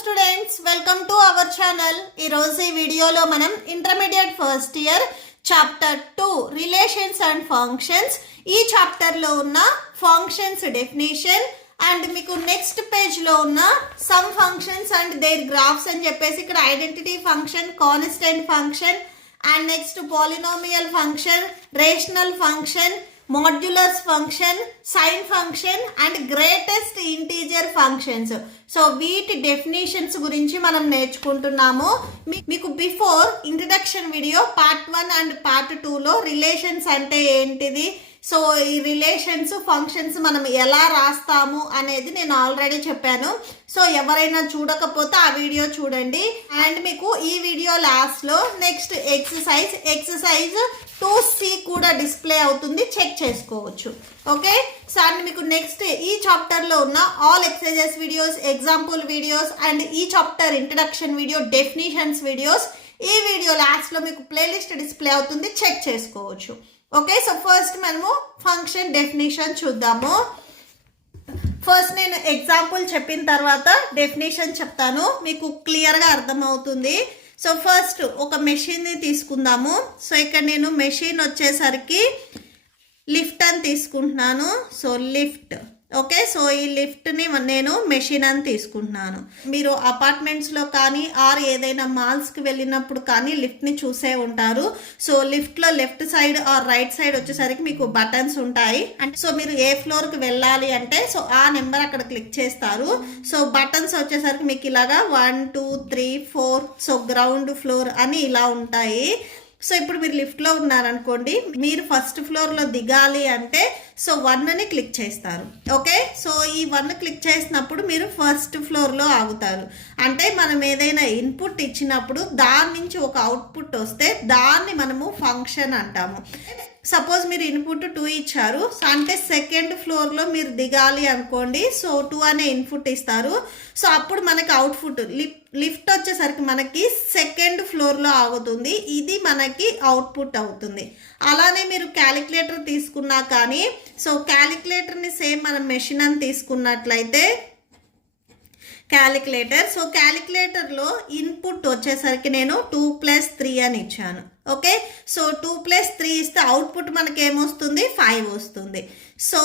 Students, welcome to our channel. ఈరోజు ఈ వీడియోలో మనం intermediate first year chapter 2 relations and functions, ఈ చాప్టర్లో ఉన్న ఫంక్షన్స్ డెఫినేషన్ అండ్ మీకు నెక్స్ట్ పేజ్లో ఉన్న some functions and their graphs అని చెప్పేసి ఇక్కడ identity function, constant function and next polynomial function, rational function, modulus function, sine function and greatest integer functions. So వీటి డెఫినేషన్స్ గురించి మనం నేర్చుకుంటున్నాము. మీకు before introduction video part 1 and part 2లో relations అంటే ఏంటిది, సో ఈ రిలేషన్స్ ఫంక్షన్స్ మనం ఎలా రాస్తాము అనేది నేను ఆల్రెడీ చెప్పాను. సో ఎవరైనా చూడకపోతే ఆ వీడియో చూడండి. అండ్ మీకు ఈ వీడియో లాస్ట్లో నెక్స్ట్ ఎక్సర్సైజ్ 2C కూడా డిస్ప్లే అవుతుంది, చెక్ చేసుకోవచ్చు. ఓకే, సో అండ్ మీకు నెక్స్ట్ ఈ చాప్టర్లో ఉన్న all exercises videos, example videos and ఈ chapter introduction video, definitions videos ఈ వీడియో లాస్ట్లో మీకు ప్లేలిస్ట్ డిస్ప్లే అవుతుంది, చెక్ చేసుకోవచ్చు. ఓకే, సో ఫస్ట్ మనము ఫంక్షన్ డెఫినేషన్ చూద్దాము. ఫస్ట్ నేను ఎగ్జాంపుల్ చెప్పిన తర్వాత డెఫినేషన్ చెప్తాను, మీకు క్లియర్గా అర్థమవుతుంది. సో ఫస్ట్ ఒక మెషిన్ని తీసుకుందాము. సో ఇక్కడ నేను మెషిన్ వచ్చేసరికి లిఫ్ట్ అని తీసుకుంటున్నాను. సో లిఫ్ట్, ఓకే, సో ఈ లిఫ్ట్ని నేను మెషిన్ అని తీసుకుంటున్నాను. మీరు అపార్ట్మెంట్స్లో కానీ ఆర్ ఏదైనా మాల్స్కి వెళ్ళినప్పుడు కానీ లిఫ్ట్ని చూసే ఉంటారు. సో లిఫ్ట్లో left side or right side వచ్చేసరికి మీకు బటన్స్ ఉంటాయి. అంటే సో మీరు ఏ ఫ్లోర్కి వెళ్ళాలి అంటే సో ఆ నెంబర్ అక్కడ క్లిక్ చేస్తారు. సో బటన్స్ వచ్చేసరికి మీకు ఇలాగా 1 2 3 4 సో గ్రౌండ్ ఫ్లోర్ అని ఇలా ఉంటాయి. సో ఇప్పుడు మీరు లిఫ్ట్లో ఉన్నారనుకోండి, మీరు ఫస్ట్ ఫ్లోర్లో దిగాలి అంటే సో 1ని క్లిక్ చేస్తారు. ఓకే, సో ఈ 1 క్లిక్ చేసినప్పుడు మీరు ఫస్ట్ ఫ్లోర్లో ఆగుతారు. అంటే మనం ఏదైనా ఇన్పుట్ ఇచ్చినప్పుడు దాని నుంచి ఒక అవుట్పుట్ వస్తే దాన్ని మనము ఫంక్షన్ అంటాము. సపోజ్ మీరు ఇన్పుట్ 2 ఇచ్చారు, సో అంటే సెకండ్ ఫ్లోర్లో మీరు దిగాలి అనుకోండి, సో 2 అనే ఇన్పుట్ ఇస్తారు. సో అప్పుడు మనకి అవుట్పుట్ లిఫ్ట్ వచ్చేసరికి మనకి సెకండ్ ఫ్లోర్లో ఆగుతుంది, ఇది మనకి అవుట్పుట్ అవుతుంది. అలానే మీరు క్యాలిక్యులేటర్ తీసుకున్నా కానీ సో క్యాలిక్యులేటర్ని సేమ్ మనం మెషిన్ అని తీసుకున్నట్లయితే క్యాలిక్యులేటర్, సో క్యాలిక్యులేటర్లో ఇన్పుట్ వచ్చేసరికి నేను 2 + 3 అని ఇచ్చాను. ఓకే, సో 2 + 3 ఇస్తే అవుట్పుట్ మనకి ఏమొస్తుంది, 5 వస్తుంది. సో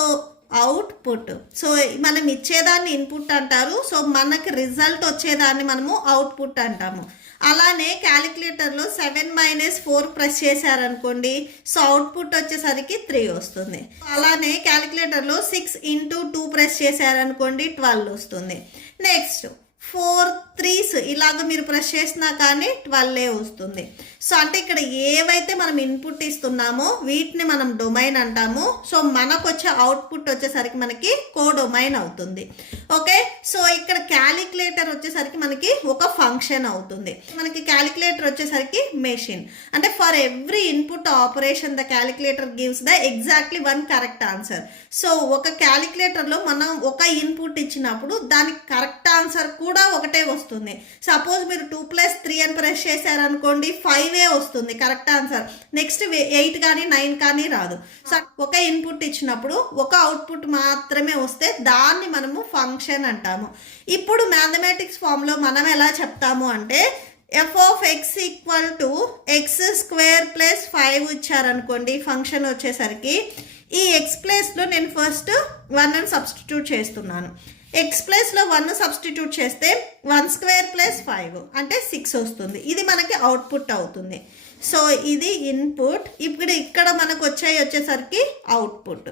అవుట్పుట్, సో మనం ఇచ్చేదాన్ని ఇన్పుట్ అంటారు, సో మనకి రిజల్ట్ వచ్చేదాన్ని మనము అవుట్పుట్ అంటాము. అలానే క్యాలిక్యులేటర్లో 7 - 4 ప్రెస్ చేశారనుకోండి, సో అవుట్పుట్ వచ్చేసరికి 3 వస్తుంది. అలానే క్యాలిక్యులేటర్లో 6 × 2 ప్రెస్ చేశారనుకోండి 12 వస్తుంది. నెక్స్ట్ 4 3s ఇలాగ మీరు ప్రెస్ చేసినా కానీ 12 వస్తుంది. సో అంటే ఇక్కడ ఏవైతే మనం ఇన్పుట్ ఇస్తున్నామో వీటిని మనం డొమైన్ అంటాము. సో మనకు వచ్చే అవుట్పుట్ వచ్చేసరికి మనకి కోడొమైన్ అవుతుంది. ఓకే, సో ఇక్కడ క్యాలిక్యులేటర్ వచ్చేసరికి మనకి ఒక ఫంక్షన్ అవుతుంది. మనకి క్యాలిక్యులేటర్ వచ్చేసరికి మెషిన్, అంటే for every input operation the calculator gives the exactly 1 correct answer. So ఒక క్యాలిక్యులేటర్లో మనం ఒక ఇన్పుట్ ఇచ్చినప్పుడు దానికి కరెక్ట్ ఆన్సర్ కూడా ఒకటే వస్తుంది. సపోజ్ మీరు 2 + 3 అని ప్రెస్ చేశారనుకోండి 5 వస్తుంది కరెక్ట్ ఆన్సర్. నెక్స్ట్ 8 కానీ 9 కానీ రాదు. సో ఒక ఇన్పుట్ ఇచ్చినప్పుడు ఒక అవుట్పుట్ మాత్రమే వస్తే దాన్ని మనము ఫంక్షన్ అంటాము. ఇప్పుడు మ్యాథమెటిక్స్ ఫామ్లో మనం ఎలా చెప్తాము అంటే f(x) = x² + 5 ఇచ్చారనుకోండి ఫంక్షన్ వచ్చేసరికి, ఈ x ప్లేస్లో నేను ఫస్ట్ 1 అని సబ్స్టిట్యూట్ చేస్తున్నాను. x ప్లేస్లో 1 సబ్స్టిట్యూట్ చేస్తే 1² + 5 అంటే 6 వస్తుంది. ఇది మనకి అవుట్పుట్ అవుతుంది. సో ఇది ఇన్పుట్, ఇప్పుడు ఇక్కడ మనకు వచ్చేసరికి అవుట్పుట్.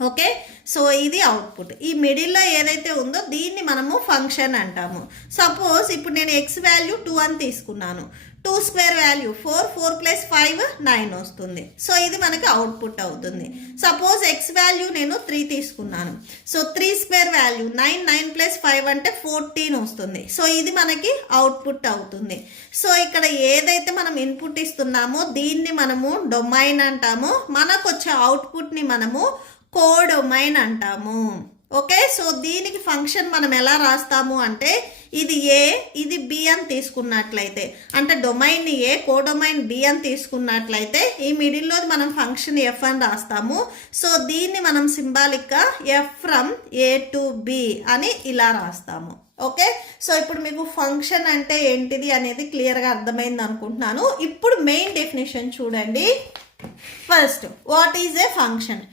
ఓకే, సో ఇది అవుట్పుట్. ఈ మిడిల్లో ఏదైతే ఉందో దీన్ని మనము ఫంక్షన్ అంటాము. సపోజ్ ఇప్పుడు నేను x వాల్యూ 2 అని తీసుకున్నాను, 2² వాల్యూ 4 + 5 9 వస్తుంది. సో ఇది మనకి అవుట్పుట్ అవుతుంది. సపోజ్ x వాల్యూ నేను 3 తీసుకున్నాను, సో 3² వాల్యూ 9 + 5 అంటే 14 వస్తుంది. సో ఇది మనకి అవుట్పుట్ అవుతుంది. సో ఇక్కడ ఏదైతే మనం ఇన్పుట్ ఇస్తున్నామో దీన్ని మనము డొమైన్ అంటాము, మనకు వచ్చే అవుట్పుట్ని మనము కోడొమైన్ అంటాము. ఓకే, సో దీనికి ఫంక్షన్ మనం ఎలా రాస్తాము అంటే ఇది ఏ ఇది బి అని తీసుకున్నట్లయితే, అంటే డొమైన్ ఏ కోడొమైన్ బి అని తీసుకున్నట్లయితే ఈ మిడిల్లో మనం ఫంక్షన్ ఎఫ్ అని రాస్తాము. సో దీన్ని మనం సింబాలిక్గా F from A to B అని ఇలా రాస్తాము. ఓకే, సో ఇప్పుడు మీకు ఫంక్షన్ అంటే ఏంటిది అనేది క్లియర్గా అర్థమైంది అనుకుంటున్నాను. ఇప్పుడు మెయిన్ డెఫినేషన్ చూడండి. First, what is a function?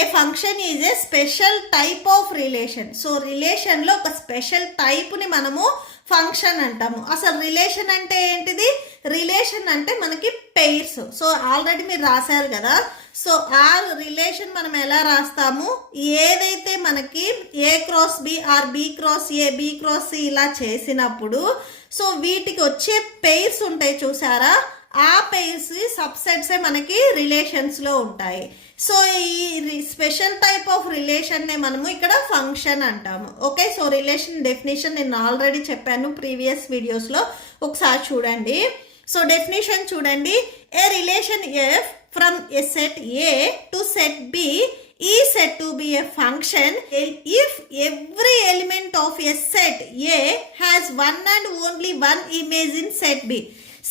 A function is a special type of relation. So రిలేషన్లో ఒక స్పెషల్ టైప్ని మనము ఫంక్షన్ అంటాము. అసలు రిలేషన్ అంటే ఏంటిది? రిలేషన్ అంటే మనకి పెయిర్స్. సో ఆల్రెడీ మీరు రాశారు కదా. సో ఆ రిలేషన్ మనం ఎలా రాస్తాము? ఏదైతే మనకి A cross B or B cross A B cross C ఇలా చేసినప్పుడు సో వీటికి వచ్చే పెయిర్స్ ఉంటాయి చూసారా, ఆ పెయిర్స్ సబ్సెట్సే మనకి రిలేషన్స్లో ఉంటాయి. సో ఈ స్పెషల్ టైప్ ఆఫ్ రిలేషన్నే మనము ఇక్కడ ఫంక్షన్ అంటాము. ఓకే, సో రిలేషన్ డెఫినేషన్ నేను ఆల్రెడీ చెప్పాను ప్రీవియస్ వీడియోస్లో, ఒకసారి చూడండి. సో డెఫినేషన్ చూడండి. A relation f from A set A to set B is said to be a function if every element of a set A has one and only one image in set B.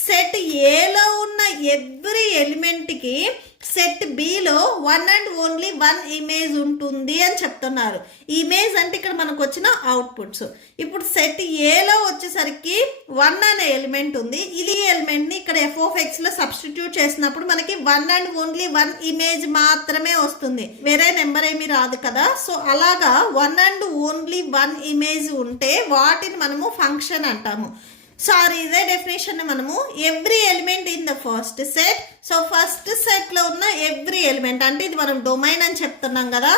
Set ఏలో ఉన్న every ఎలిమెంట్కి set బిలో one and only one image ఉంటుంది అని చెప్తున్నారు. Image అంటే ఇక్కడ మనకు వచ్చిన అవుట్పుట్స్. ఇప్పుడు సెట్ ఏలో వచ్చేసరికి 1 అనే ఎలిమెంట్ ఉంది. ఇది ఎలిమెంట్ని ఇక్కడ f(x)లో సబ్స్టిట్యూట్ చేసినప్పుడు మనకి one and only one image మాత్రమే వస్తుంది, వేరే నెంబర్ ఏమీ రాదు కదా. సో అలాగా one and only one image ఉంటే వాటిని మనము ఫంక్షన్ అంటాము. సో ఇదే డెఫినేషన్ మనము every element in the first set. So first సెట్లో ఉన్న ఎవ్రీ ఎలిమెంట్ అంటే ఇది మనం డొమైన్ అని చెప్తున్నాం కదా,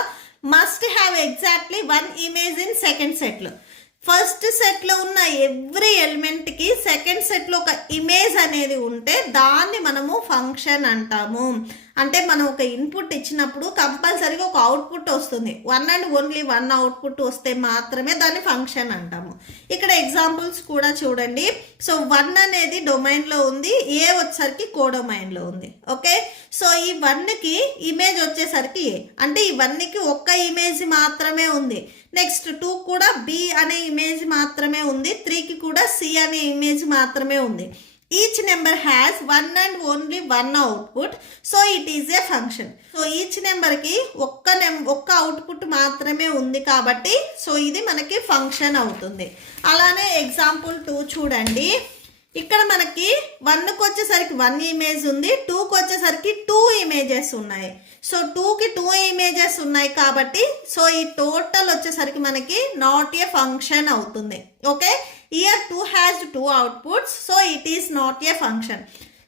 must have exactly one image in second సెట్లో. ఫస్ట్ సెట్లో ఉన్న ఎవ్రీ ఎలిమెంట్కి సెకండ్ సెట్లో ఒక ఇమేజ్ అనేది ఉంటే దాన్ని మనము ఫంక్షన్ అంటాము. అంటే మనం ఒక ఇన్పుట్ ఇచ్చినప్పుడు కంపల్సరీగా ఒక అవుట్పుట్ వస్తుంది, one and only one output వస్తే మాత్రమే దాన్ని ఫంక్షన్ అంటాము. ఇక్కడ ఎగ్జాంపుల్స్ కూడా చూడండి. సో 1 అనేది డొమైన్లో ఉంది, ఏ వచ్చేసరికి కోడొమైన్లో ఉంది. ఓకే, సో ఈ 1కి ఇమేజ్ వచ్చేసరికి ఏ, అంటే ఈ 1కి ఒక్క ఇమేజ్ మాత్రమే ఉంది. నెక్స్ట్ 2 కూడా బి అనే ఇమేజ్ మాత్రమే ఉంది, 3కి కూడా సి అనే ఇమేజ్ మాత్రమే ఉంది. Each number has one and only one output, so it is a function. So each నెంబర్కి ఒక్క అవుట్పుట్ మాత్రమే ఉంది కాబట్టి సో ఇది మనకి ఫంక్షన్ అవుతుంది. అలానే ఎగ్జాంపుల్ 2 చూడండి. ఇక్కడ మనకి 1కి వచ్చేసరికి 1 ఇమేజ్ ఉంది, 2కి వచ్చేసరికి 2 ఇమేజెస్ ఉన్నాయి. సో 2కి 2 ఇమేజెస్ ఉన్నాయి కాబట్టి సో ఈ టోటల్ వచ్చేసరికి మనకి నాట్ ఏ ఫంక్షన్ అవుతుంది. Okay, year 2 has 2 outputs, so it is not a function.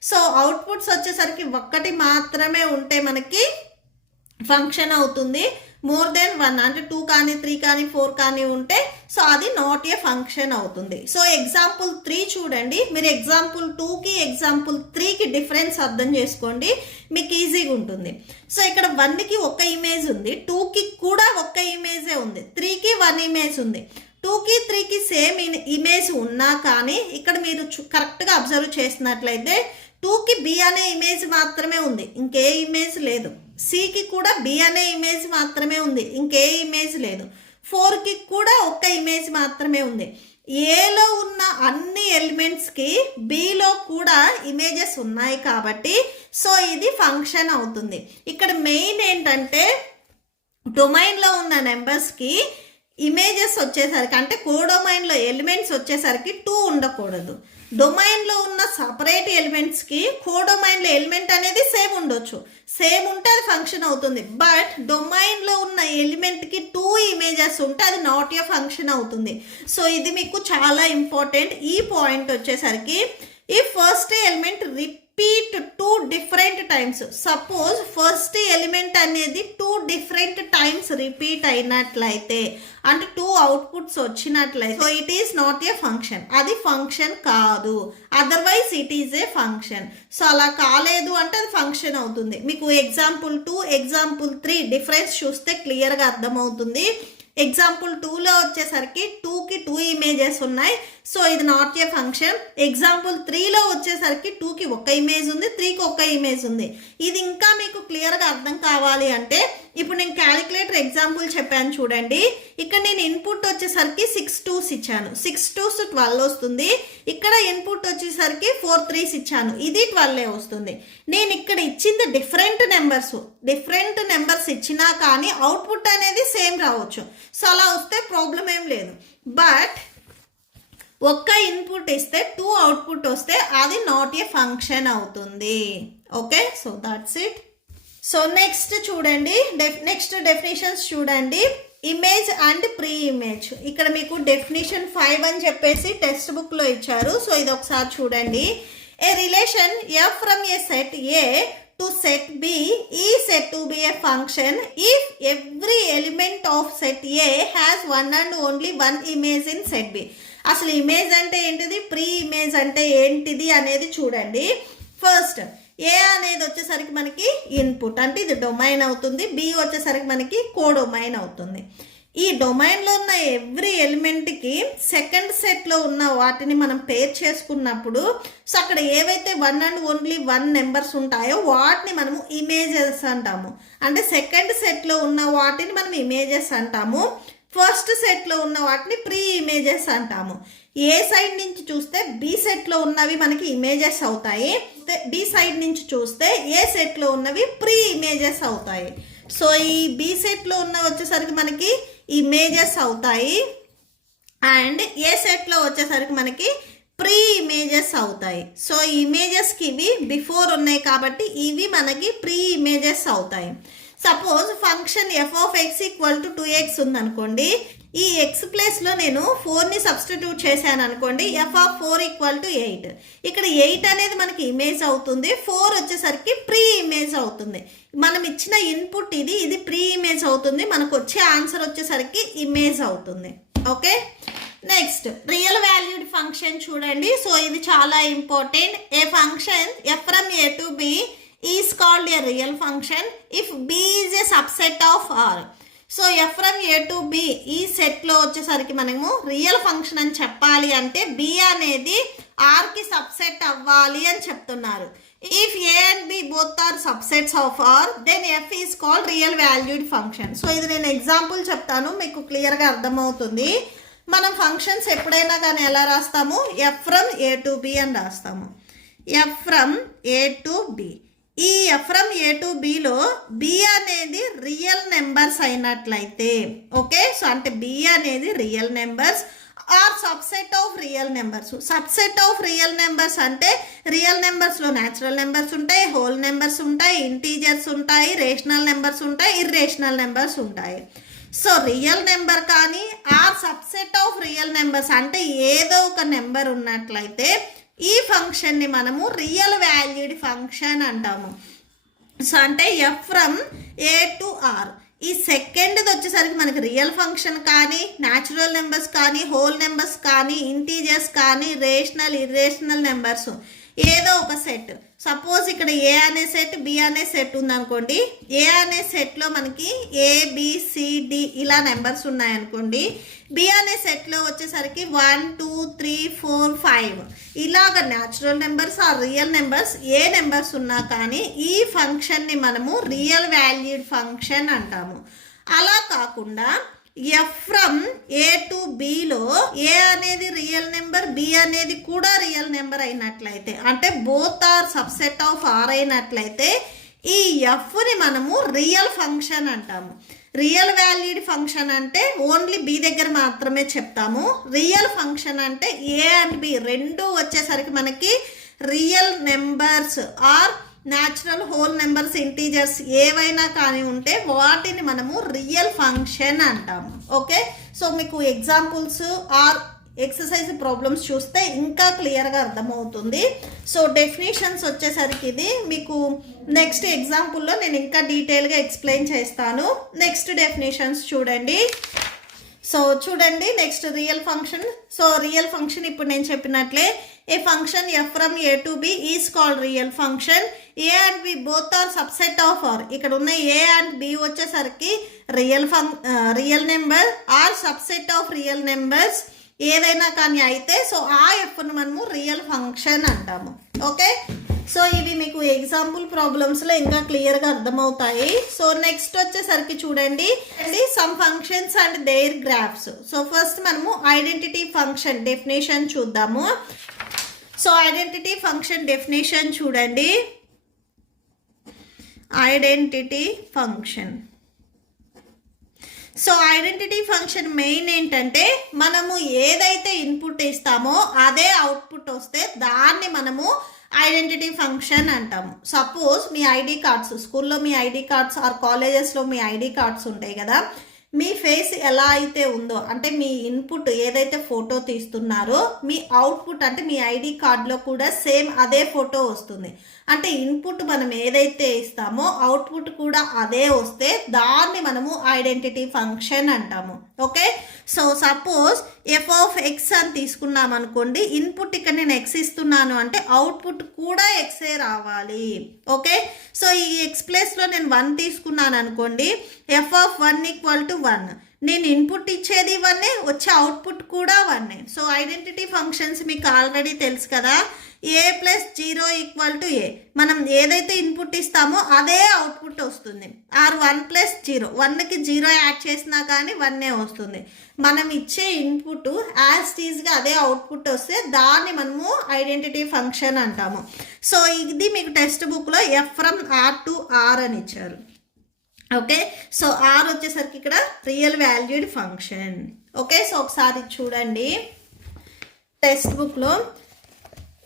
So outputs వచ్చేసరికి ఒక్కటి మాత్రమే ఉంటే మనకి ఫంక్షన్ అవుతుంది. మోర్ దెన్ 1 అంటే 2 కానీ 3 కానీ 4 కానీ ఉంటే సో అది నాట్ ఏ ఫంక్షన్ అవుతుంది. సో ఎగ్జాంపుల్ 3 చూడండి. మీరు ఎగ్జాంపుల్ 2కి ఎగ్జాంపుల్ 3కి డిఫరెన్స్ అర్థం చేసుకోండి, మీకు ఈజీగా ఉంటుంది. సో ఇక్కడ 1కి ఒక ఇమేజ్ ఉంది, 2కి కూడా ఒక్క ఇమేజే ఉంది, 3కి 1 ఇమేజ్ ఉంది. 2కి 3కి సేమ్ ఇమేజ్ ఉన్నా కానీ ఇక్కడ మీరు కరెక్ట్గా అబ్జర్వ్ చేసినట్లయితే 2కి బి అనే ఇమేజ్ మాత్రమే ఉంది, ఇంకే ఇమేజ్ లేదు. సికి కూడా బి అనే ఇమేజ్ మాత్రమే ఉంది, ఇంకే ఇమేజ్ లేదు. 4కి కూడా ఒక్క ఇమేజ్ మాత్రమే ఉంది. ఏలో ఉన్న అన్ని ఎలిమెంట్స్కి బిలో కూడా ఇమేజెస్ ఉన్నాయి కాబట్టి సో ఇది ఫంక్షన్ అవుతుంది. ఇక్కడ మెయిన్ ఏంటంటే డొమైన్లో ఉన్న నెంబర్స్కి ఇమేజెస్ వచ్చేసరికి అంటే కోడొమైన్లో ఎలిమెంట్స్ వచ్చేసరికి 2 ఉండకూడదు. డొమైన్లో ఉన్న సపరేట్ ఎలిమెంట్స్కి కోడొమైన్లో ఎలిమెంట్ అనేది సేమ్ ఉండొచ్చు, సేమ్ ఉంటే అది ఫంక్షన్ అవుతుంది. బట్ డొమైన్లో ఉన్న ఎలిమెంట్కి 2 ఇమేజెస్ ఉంటే అది నాట్ ఏ ఫంక్షన్ అవుతుంది. సో ఇది మీకు చాలా ఇంపార్టెంట్. ఈ పాయింట్ వచ్చేసరికి ఈ first element repeat 2 different times, suppose first element అనేది 2 డిఫరెంట్ టైమ్స్ రిపీట్ అయినట్లయితే అంటే 2 అవుట్పుట్స్ వచ్చినట్లయితే so it is not a function, అది ఫంక్షన్ కాదు. Otherwise it is a function. So అలా కాలేదు అంటే అది ఫంక్షన్ అవుతుంది. మీకు ఎగ్జాంపుల్ 2 ఎగ్జాంపుల్ 3 డిఫరెన్స్ చూస్తే క్లియర్గా అర్థమవుతుంది. ఎగ్జాంపుల్ 2లో వచ్చేసరికి 2కి 2 ఇమేజెస్ ఉన్నాయి, సో ఇది నాట్ ఏ ఫంక్షన్. ఎగ్జాంపుల్ 3లో వచ్చేసరికి 2కి ఒక ఇమేజ్ ఉంది, 3కి ఒక ఇమేజ్ ఉంది. ఇది ఇంకా మీకు క్లియర్గా అర్థం కావాలి అంటే ఇప్పుడు నేను క్యాలిక్యులేటర్ ఎగ్జాంపుల్ చెప్పాను చూడండి. ఇక్కడ నేను ఇన్పుట్ వచ్చేసరికి 6 2s ఇచ్చాను, 6 2s 12 వస్తుంది. ఇక్కడ ఇన్పుట్ వచ్చేసరికి 4 3s ఇచ్చాను, ఇది 12 వస్తుంది. నేను ఇక్కడ ఇచ్చింది డిఫరెంట్ నెంబర్స్ ఇచ్చినా కానీ అవుట్పుట్ అనేది సేమ్ రావచ్చు. సో అలా వస్తే ప్రాబ్లం ఏం లేదు. బట్ ఒక్క ఇన్పుట్ ఇస్తే 2 అవుట్పుట్ వస్తే అది నాట్ ఏ ఫంక్షన్ అవుతుంది. Okay, so that's it. So next చూడండి, నెక్స్ట్ డెఫినేషన్స్ చూడండి. Image and pre image. ఇక్కడ మీకు డెఫినేషన్ 5 అని చెప్పేసి టెక్స్ట్ బుక్లో ఇచ్చారు. సో ఇది ఒకసారి చూడండి. A relation f from A set A to set B is said to be a function if every element of set A has one and only one image in set B. అసలు image అంటే ఏంటిది, pre image అంటే ఏంటిది అనేది చూడండి. First ఏ అనేది వచ్చేసరికి మనకి ఇన్పుట్ అంటే ఇది డొమైన్ అవుతుంది. బి వచ్చేసరికి మనకి కోడొమైన్ అవుతుంది. ఈ డొమైన్లో ఉన్న ఎవ్రీ ఎలిమెంట్కి సెకండ్ సెట్లో ఉన్న వాటిని మనం పేర్ చేసుకున్నప్పుడు సో అక్కడ ఏవైతే 1 and only 1 నెంబర్స్ ఉంటాయో వాటిని మనము ఇమేజెస్ అంటాము. అంటే సెకండ్ సెట్లో ఉన్న వాటిని మనం ఇమేజెస్ అంటాము. ఫస్ట్ సెట్లో ఉన్న వాటిని ప్రీ ఇమేజెస్ అంటాము. ఏ సైడ్ నుంచి చూస్తే బి సెట్లో ఉన్నవి మనకి ఇమేజెస్ అవుతాయి. బి సైడ్ నుంచి చూస్తే ఏ సెట్లో ఉన్నవి ప్రీ ఇమేజెస్ అవుతాయి. సో ఈ బి సెట్లో ఉన్న వచ్చేసరికి మనకి ఇమేజెస్ అవుతాయి అండ్ ఏ సెట్లో వచ్చేసరికి మనకి ప్రీ ఇమేజెస్ అవుతాయి. సో ఈ ఇమేజెస్కి ఇవి బిఫోర్ ఉన్నాయి కాబట్టి ఇవి మనకి ప్రీ ఇమేజెస్ అవుతాయి. Suppose function F of X equal to 2x ఉందనుకోండి. ఈ ఎక్స్ ప్లేస్లో నేను 4ని సబ్స్టిట్యూట్ చేశాను అనుకోండి. F of 4 equal to 8. ఇక్కడ 8 అనేది మనకి ఇమేజ్ అవుతుంది. 4 వచ్చేసరికి ప్రీ ఇమేజ్ అవుతుంది. మనం ఇచ్చిన ఇన్పుట్ ఇది ప్రీ ఇమేజ్ అవుతుంది. మనకు వచ్చే ఆన్సర్ వచ్చేసరికి ఇమేజ్ అవుతుంది. Okay, next real valued function చూడండి. సో ఇది చాలా important. A function F from A to B is called a real function if B is a subset of R. So f from A to B ఈ సెట్లో వచ్చేసరికి మనము real function అని చెప్పాలి అంటే బి అనేది ఆర్కి సబ్సెట్ అవ్వాలి అని చెప్తున్నారు. If A and B both are subsets of R then F is called real valued function. So ఇది నేను ఎగ్జాంపుల్ చెప్తాను, మీకు క్లియర్గా అర్థమవుతుంది. మనం ఫంక్షన్స్ ఎప్పుడైనా కానీ ఎలా రాస్తాము, f from A to B అని రాస్తాము. F from A to B. ఈ ఎఫ్ ఫ్రమ్ ఏ టు బిలో బి అనేది రియల్ నెంబర్స్ అయినట్లయితే ఓకే, సో అంటే బి అనేది real numbers or subset of real numbers. Subset of real numbers అంటే real నెంబర్స్లో న్యాచురల్ నెంబర్స్ ఉంటాయి, హోల్ నెంబర్స్ ఉంటాయి, ఇంటీజర్స్ ఉంటాయి, రేషనల్ నెంబర్స్ ఉంటాయి, ఇర్రేషనల్ నెంబర్స్ ఉంటాయి. సో రియల్ నెంబర్ కానీ or subset of real numbers అంటే ఏదో ఒక నెంబర్ ఉన్నట్లయితే ఈ ఫంక్షన్ని మనము రియల్ వాల్యూడ్ ఫంక్షన్ అంటాము. సో అంటే F from A to R. ఈ సెకండ్ది వచ్చేసరికి మనకి రియల్ ఫంక్షన్ కానీ న్యాచురల్ నెంబర్స్ కానీ హోల్ నెంబర్స్ కానీ ఇంటీజర్స్ కానీ రేషనల్ ఇర్రేషనల్ నెంబర్స్ ఏదో ఒక సెట్. సపోజ్ ఇక్కడ ఏ అనే సెట్ బి అనే సెట్ ఉందనుకోండి. ఏ అనే సెట్లో మనకి ABCD ఇలా నెంబర్స్ ఉన్నాయనుకోండి. బి అనే సెట్లో వచ్చేసరికి 1 2 3 4 5 ఇలాగ న్యాచురల్ నెంబర్స్ ఆ రియల్ నెంబర్స్ ఏ నెంబర్స్ ఉన్నా కానీ ఈ ఫంక్షన్ని మనము రియల్ వాల్యూడ్ ఫంక్షన్ అంటాము. అలా కాకుండా ఎఫ్ ఫ్రమ్ ఏ టు బిలో ఏ అనేది రియల్ నెంబర్ బి అనేది కూడా రియల్ నెంబర్ అయినట్లయితే అంటే both are subset of R అయినట్లయితే ఈ ఎఫ్ని మనము రియల్ ఫంక్షన్ అంటాము. రియల్ వాల్యూడ్ ఫంక్షన్ అంటే ఓన్లీ బి దగ్గర మాత్రమే చెప్తాము. రియల్ ఫంక్షన్ అంటే ఏ అండ్ బి రెండు వచ్చేసరికి మనకి real numbers or natural whole numbers integers ఏవైనా కానీ ఉంటే వాటిని మనము రియల్ ఫంక్షన్ అంటాము. ఓకే, సో మీకు ఎగ్జాంపుల్స్ ఆర్ ఎక్సర్సైజ్ ప్రాబ్లమ్స్ చూస్తే ఇంకా క్లియర్గా అర్థమవుతుంది. సో డెఫినేషన్స్ వచ్చేసరికి ఇది మీకు నెక్స్ట్ ఎగ్జాంపుల్లో నేను ఇంకా డీటెయిల్గా ఎక్స్ప్లెయిన్ చేస్తాను. నెక్స్ట్ డెఫినేషన్స్ చూడండి. సో చూడండి next real function. So real function ఇప్పుడు నేను చెప్పినట్లే a function F from A to B is called real function. A and B both are subset of R. ఇక్కడ ఉన్న ఏ అండ్ బి వచ్చేసరికి real number or subset of real numbers ఏదైనా కానీ అయితే so ఆ ఎఫ్ను మనము రియల్ ఫంక్షన్ అంటాము. ఓకే, సో ఇవి మీకు ఎగ్జాంపుల్ ప్రాబ్లమ్స్లో ఇంకా క్లియర్గా అర్థమవుతాయి. సో నెక్స్ట్ వచ్చేసరికి చూడండి some functions and their graphs. So first మనము ఐడెంటిటీ ఫంక్షన్ డెఫినేషన్ చూద్దాము. సో ఐడెంటిటీ ఫంక్షన్ డెఫినేషన్ చూడండి. Identity function. So identity function main ఏంటంటే మనము ఏదైతే ఇన్పుట్ ఇస్తామో అదే అవుట్పుట్ వస్తే దాన్ని మనము ఐడెంటిటీ ఫంక్షన్ అంటాము. సపోజ్ మీ ఐడి కార్డ్స్, స్కూల్లో మీ ఐడి కార్డ్స్ ఆర్ కాలేజెస్లో మీ ఐడి కార్డ్స్ ఉంటాయి కదా, మీ ఫేస్ ఎలా అయితే ఉందో అంటే మీ ఇన్పుట్ ఏదైతే ఫోటో తీస్తున్నారో మీ అవుట్పుట్ అంటే మీ ఐడి కార్డులో కూడా సేమ్ అదే ఫోటో వస్తుంది. అంటే ఇన్పుట్ మనం ఏదైతే ఇస్తామో అవుట్పుట్ కూడా అదే వస్తే దాన్ని మనము ఐడెంటిటీ ఫంక్షన్ అంటాము. Okay, so suppose F of X అని తీసుకున్నాం అనుకోండి, ఇన్పుట్ ఇక్కడ నేను ఎక్స్ ఇస్తున్నాను అంటే అవుట్పుట్ కూడా ఎక్సే రావాలి. ఓకే, సో ఈ ఎక్స్ ప్లేస్లో నేను 1 తీసుకున్నాను అనుకోండి, ఎఫ్ ఆఫ్ 1 ఈక్వల్ టు 1, నేను ఇన్పుట్ ఇచ్చేది 1, వచ్చే అవుట్పుట్ కూడా 1. సో ఐడెంటిటీ ఫంక్షన్స్ మీకు ఆల్రెడీ తెలుసు కదా, ఏ ప్లస్ 0 ఈక్వల్ టు ఏ, మనం ఏదైతే ఇన్పుట్ ఇస్తామో అదే అవుట్పుట్ వస్తుంది. ఆర్ 1 ప్లస్ 0, 1కి 0 యాడ్ చేసినా కానీ 1 వస్తుంది. మనం ఇచ్చే ఇన్పుట్ యాజ్ టీజ్గా అదే అవుట్పుట్ వస్తే దాన్ని మనము ఐడెంటిటీ ఫంక్షన్ అంటాము. సో ఇది మీకు టెక్స్ట్ బుక్లో F from R to R అని ఇచ్చారు. ఓకే, సో ఆర్ వచ్చేసరికి ఇక్కడ real valued function. Okay, so ఒకసారి చూడండి టెక్స్ట్ బుక్లో,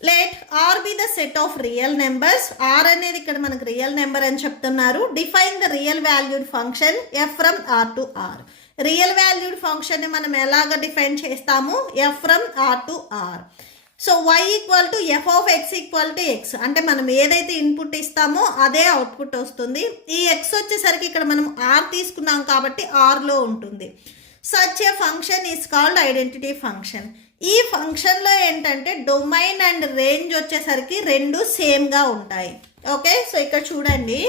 let R be the set of real numbers. R అనేది ఇక్కడ మనకు రియల్ నెంబర్ అని చెప్తున్నారు. Define the real valued function F from R to R. Real valued ఫంక్షన్ని మనం ఎలాగ డిఫైన్ చేస్తాము, F from R to R. So y equal to F of X equal to X, అంటే మనం ఏదైతే ఇన్పుట్ ఇస్తామో అదే అవుట్పుట్ వస్తుంది. ఈ ఎక్స్ వచ్చేసరికి ఇక్కడ మనం ఆర్ తీసుకున్నాం కాబట్టి ఆర్లో ఉంటుంది. Such a function is called identity function. ఈ ఫంక్షన్లో ఏంటంటే డొమైన్ అండ్ రేంజ్ వచ్చేసరికి రెండు సేమ్గా ఉంటాయి. ఓకే, సో ఇక్కడ చూడండి,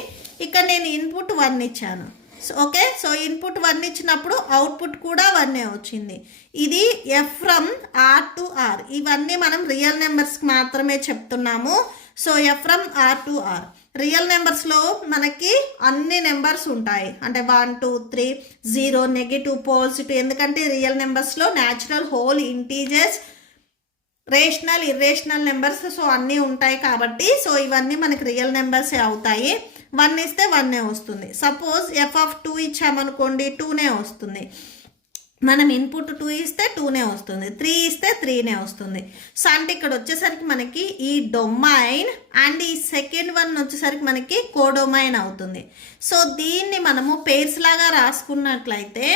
ఇక్కడ నేను ఇన్పుట్ 1 ఇచ్చాను. సో ఓకే, సో ఇన్పుట్ 1 ఇచ్చినప్పుడు అవుట్పుట్ కూడా 1 వచ్చింది. ఇది f from R to R. ఇవన్నీ మనం రియల్ నెంబర్స్కి మాత్రమే చెప్తున్నాము. So f from R to R. Real నెంబర్స్లో మనకి అన్ని నెంబర్స్ ఉంటాయి, అంటే 1 2 3 0 నెగిటివ్ పాజిటివ్, ఎందుకంటే రియల్ నెంబర్స్లో natural whole integers rational irrational numbers so అన్నీ ఉంటాయి కాబట్టి సో ఇవన్నీ మనకి రియల్ నెంబర్సే అవుతాయి. 1 ఇస్తే 1 వస్తుంది. సపోజ్ ఎఫ్ ఆఫ్ 2 ఇచ్చామనుకోండి 2 వస్తుంది. మనం ఇన్పుట్ 2 ఇస్తే 2 వస్తుంది, 3 ఇస్తే 3 వస్తుంది. సో అంటే ఇక్కడ వచ్చేసరికి మనకి ఈ డొమైన్ అండ్ ఈ సెకండ్ వన్ వచ్చేసరికి మనకి కోడొమైన్ అవుతుంది. సో దీన్ని మనము పేర్స్ లాగా రాసుకున్నట్లయితే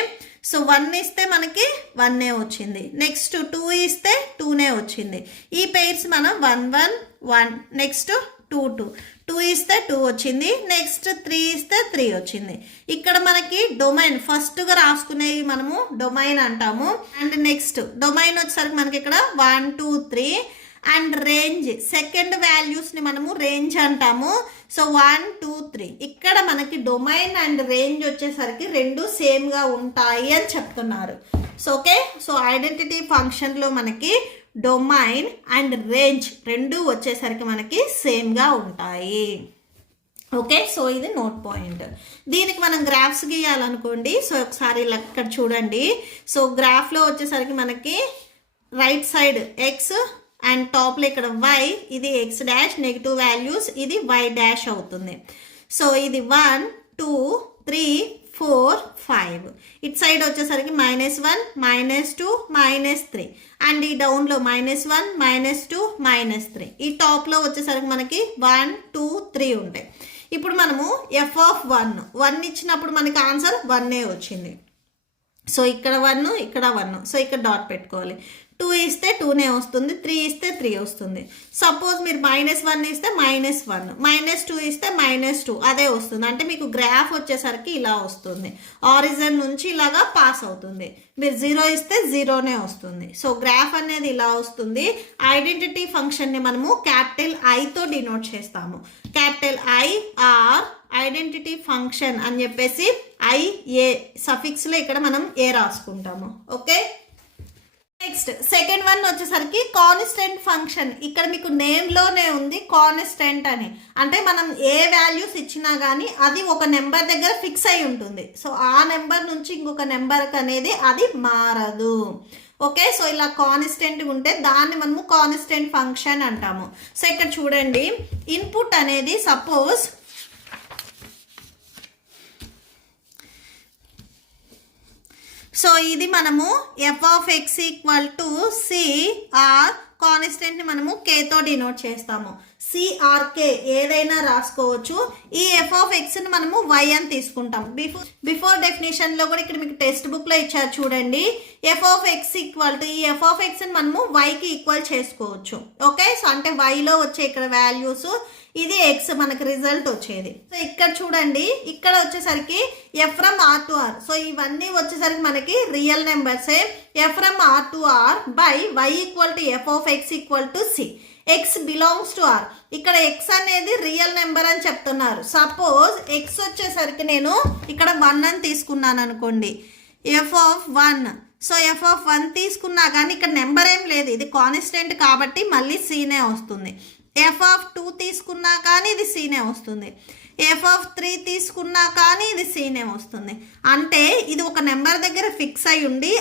సో 1 ఇస్తే మనకి 1 వచ్చింది, నెక్స్ట్ 2 ఇస్తే 2 వచ్చింది. ఈ పేర్స్ మనం 1 1 1, నెక్స్ట్ 2 2, 2 ఇస్తే 2 వచ్చింది, నెక్స్ట్ 3 ఇస్తే 3 వచ్చింది. ఇక్కడ మనకి డొమైన్ ఫస్ట్గా రాసుకునేవి మనము డొమైన్ అంటాము. అండ్ నెక్స్ట్ డొమైన్ వచ్చేసరికి మనకి ఇక్కడ 1 2 3 అండ్ రేంజ్ సెకండ్ వాల్యూస్ని మనము రేంజ్ అంటాము. సో 1 2 3 ఇక్కడ మనకి డొమైన్ అండ్ రేంజ్ వచ్చేసరికి రెండు సేమ్గా ఉంటాయి అని చెప్తున్నారు. సో ఓకే, సో ఐడెంటిటీ ఫంక్షన్లో మనకి డొమైన్ అండ్ రేంజ్ రెండు వచ్చేసరికి మనకి సేమ్గా ఉంటాయి. ఓకే, సో ఇది నోట్ పాయింట్. దీనికి మనం గ్రాఫ్స్ గీయాలనుకోండి. సో ఒకసారి ఇక్కడ చూడండి. సో గ్రాఫ్లో వచ్చేసరికి మనకి రైట్ సైడ్ ఎక్స్ అండ్ టాప్లో ఇక్కడ వై, ఇది ఎక్స్ డాష్ నెగిటివ్ వాల్యూస్, ఇది వై డాష్ అవుతుంది. సో ఇది 1 2 3 4 5. ఇటు సైడ్ వచ్చేసరికి -1 -2 -3 అండ్ ఈ డౌన్లో -1 -2 -3. ఈ టాప్లో వచ్చేసరికి మనకి 1 2 3 ఉంటాయి. ఇప్పుడు మనము ఎఫ్ ఆఫ్ 1 ఇచ్చినప్పుడు మనకి ఆన్సర్ 1 వచ్చింది. సో ఇక్కడ 1 ఇక్కడ 1, సో ఇక్కడ డాట్ పెట్టుకోవాలి. 2 ఇస్తే 2 వస్తుంది, 3 ఇస్తే 3 వస్తుంది. సపోజ్ మీరు -1 ఇస్తే -1, -2 ఇస్తే -2 అదే వస్తుంది. అంటే మీకు గ్రాఫ్ వచ్చేసరికి ఇలా వస్తుంది, ఆరిజిన్ నుంచి ఇలాగా పాస్ అవుతుంది. మీరు 0 ఇస్తే 0 వస్తుంది. సో గ్రాఫ్ అనేది ఇలా వస్తుంది. ఐడెంటిటీ ఫంక్షన్ని మనము క్యాపిటల్ ఐతో డినోట్ చేస్తాము. క్యాపిటల్ ఐఆర్ ఐడెంటిటీ ఫంక్షన్ అని చెప్పేసి ఐఏ సఫిక్స్లో ఇక్కడ మనం ఏ రాసుకుంటాము. ఓకే, నెక్స్ట్ సెకండ్ వన్ వచ్చేసరికి కాన్స్టెంట్ ఫంక్షన్. ఇక్కడ మీకు నేమ్లోనే ఉంది కాన్స్టెంట్ అని, అంటే మనం ఏ వాల్యూస్ ఇచ్చినా కానీ అది ఒక నెంబర్ దగ్గర ఫిక్స్ అయి ఉంటుంది. సో ఆ నెంబర్ నుంచి ఇంకొక నెంబర్కి అనేది అది మారదు. ఓకే, సో ఇలా కాన్స్టెంట్ ఉంటే దాన్ని మనము కాన్స్టెంట్ ఫంక్షన్ అంటాము. సో ఇక్కడ చూడండి, ఇన్పుట్ అనేది సపోజ్ సో ఇది మనము f of X equal to c or కాన్స్టెంట్ని మనము కేతో డినోట్ చేస్తాము. సిఆర్కే ఏదైనా రాసుకోవచ్చు. ఈ ఎఫ్ ఆఫ్ ఎక్స్ని మనము వై అని తీసుకుంటాం. బిఫోర్ డెఫినేషన్లో కూడా ఇక్కడ మీకు టెక్స్ట్ బుక్లో ఇచ్చారు చూడండి. F of X equal to ఈ ఎఫ్ ఆఫ్ ఎక్స్ని మనము వైకి ఈక్వల్ చేసుకోవచ్చు. ఓకే, సో అంటే వైలో వచ్చే ఇక్కడ వాల్యూస్, ఇది ఎక్స్ మనకి రిజల్ట్ వచ్చేది. సో ఇక్కడ చూడండి, ఇక్కడ వచ్చేసరికి F from R to R. So ఇవన్నీ వచ్చేసరికి మనకి రియల్ నెంబర్సే. F from R to R by Y equal to F of X equal to C. X belongs to R. ఇక్కడ ఎక్స్ అనేది రియల్ నెంబర్ అని చెప్తున్నారు. సపోజ్ ఎక్స్ వచ్చేసరికి నేను ఇక్కడ 1 అని తీసుకున్నాను అనుకోండి, F of 1. So F of 1 తీసుకున్నా కానీ ఇక్కడ నెంబర్ ఏం లేదు, ఇది కాన్స్టెంట్ కాబట్టి మళ్ళీ సీనే వస్తుంది. ఎఫ్ ఆఫ్ 2 తీసుకున్నా కానీ ఇది సీనే వస్తుంది. ఎఫ్ ఆఫ్ 3 తీసుకున్నా కానీ ఇది సీనే వస్తుంది. అంటే ఇది ఒక నెంబర్ దగ్గర ఫిక్స్ అయి ఉండి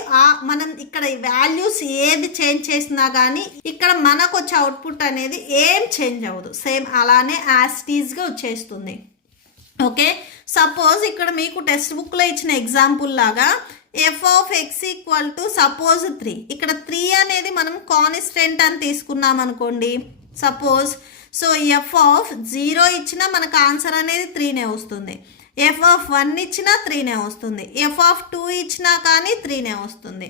మనం ఇక్కడ వాల్యూస్ ఏది చేంజ్ చేసినా కానీ ఇక్కడ మనకు వచ్చే అవుట్పుట్ అనేది ఏం చేంజ్ అవ్వదు, సేమ్ అలానే యాస్టీస్గా వచ్చేస్తుంది. ఓకే, సపోజ్ ఇక్కడ మీకు టెక్స్ట్ బుక్లో ఇచ్చిన ఎగ్జాంపుల్ లాగా F of X equal to suppose 3. ఇక్కడ 3 అనేది మనం కాన్స్టెంట్ అని తీసుకున్నాం అనుకోండి సపోజ్. సో ఎఫ్ ఆఫ్ 0 ఇచ్చినా మనకు ఆన్సర్ అనేది 3నే వస్తుంది. ఎఫ్ ఆఫ్ 1 ఇచ్చినా 3నే వస్తుంది. ఎఫ్ ఆఫ్ 2 ఇచ్చినా కానీ 3నే వస్తుంది.